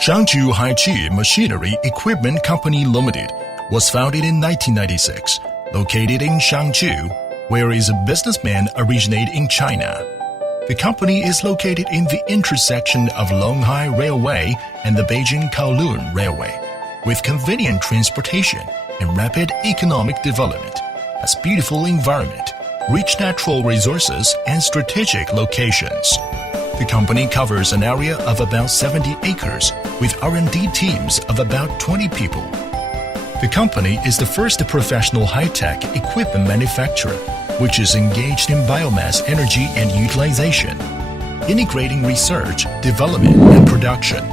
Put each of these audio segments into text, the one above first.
Jessehaiqi Machinery Equipment Company Limited was founded in 1996, located in Shangju, where is a businessman originated in China. The company is located in the intersection of Longhai Railway and the Beijing-Kowloon Railway, with convenient transportation and rapid economic development, has beautiful environment, rich natural resources, and strategic locations. The company covers an area of about 70 acres with R&D teams of about 20 people. The company is the first professional high-tech equipment manufacturer which is engaged in biomass energy and utilization, integrating research, development, and production.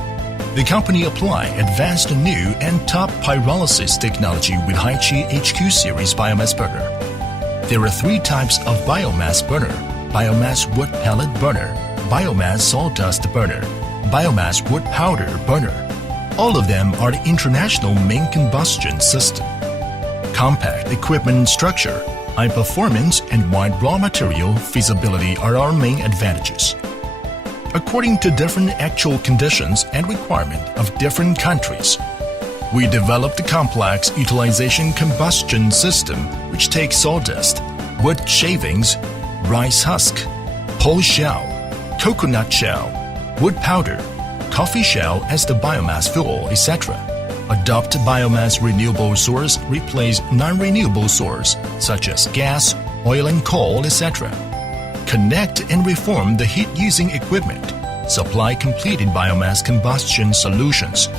The company apply advanced new and top pyrolysis technology with Haiqi HQ series biomass burner. There are 3 types of biomass burner: biomass wood pellet burner, biomass sawdust burner, biomass wood powder burner. All of them are the international main combustion system. Compact equipment structure, high performance, and wide raw material feasibility are our main advantages. According to different actual conditions and requirement of different countries, we developed a complex utilization combustion system which takes sawdust, wood shavings, rice husk, pole shell, coconut shell, wood powder, coffee shell as the biomass fuel, etc. Adopt biomass renewable source, replace non-renewable source such as gas, oil and coal, etc. Connect and reform the heat-using equipment. Supply completed biomass combustion solutions.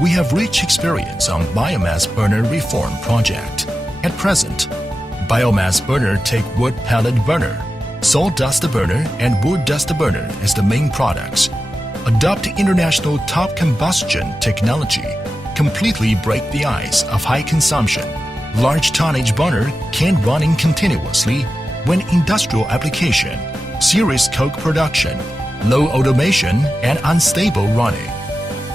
We have rich experience on biomass burner reform project. At present, biomass burner take wood pellet burner, sawdust burner, and wood dust burner as the main products. Adopt international top combustion technology, completely break the ice of high consumption. Large tonnage burner can run continuously, when industrial application, serious coke production, low automation, and unstable running.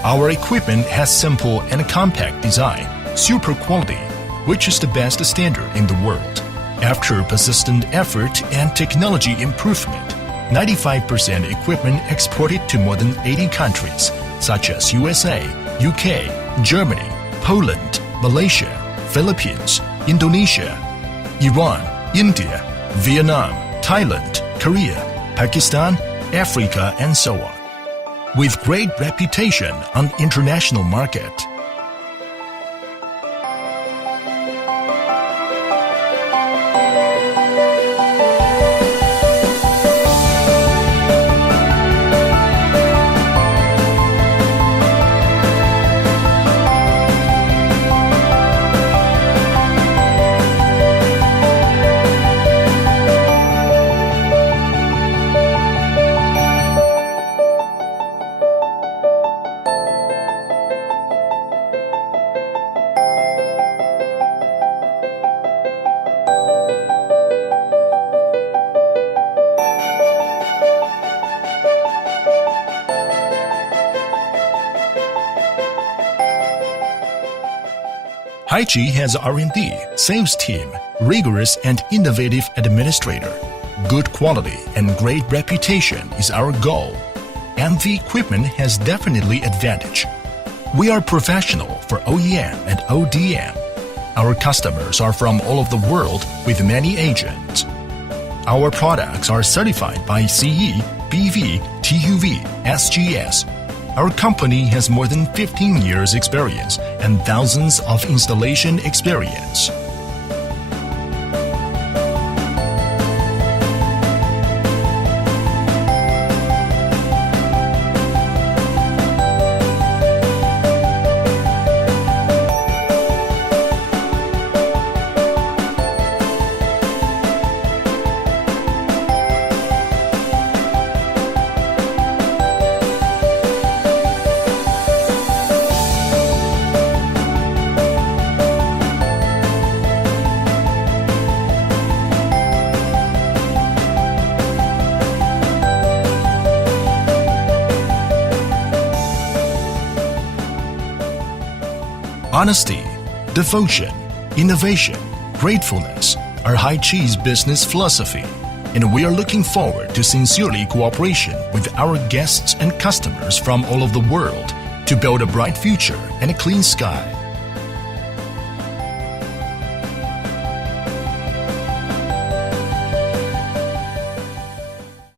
Our equipment has simple and compact design, super quality, which is the best standard in the world. After persistent effort and technology improvement, 95% equipment exported to more than 80 countries, such as USA, UK, Germany, Poland, Malaysia, Philippines, Indonesia, Iran, India, Vietnam, Thailand, Korea, Pakistan, Africa, and so on, with great reputation on international market. Haiqi has R&D, sales team, rigorous and innovative administrator. Good quality and great reputation is our goal, and the equipment has definitely advantage. We are professional for OEM and ODM. Our customers are from all over the world with many agents. Our products are certified by CE, BV, TUV, SGS. Our company has more than 15 years experience and thousands of installation experience. Honesty, devotion, innovation, gratefulness are Haiqi's business philosophy, and we are looking forward to sincerely cooperation with our guests and customers from all over the world to build a bright future and a clean sky.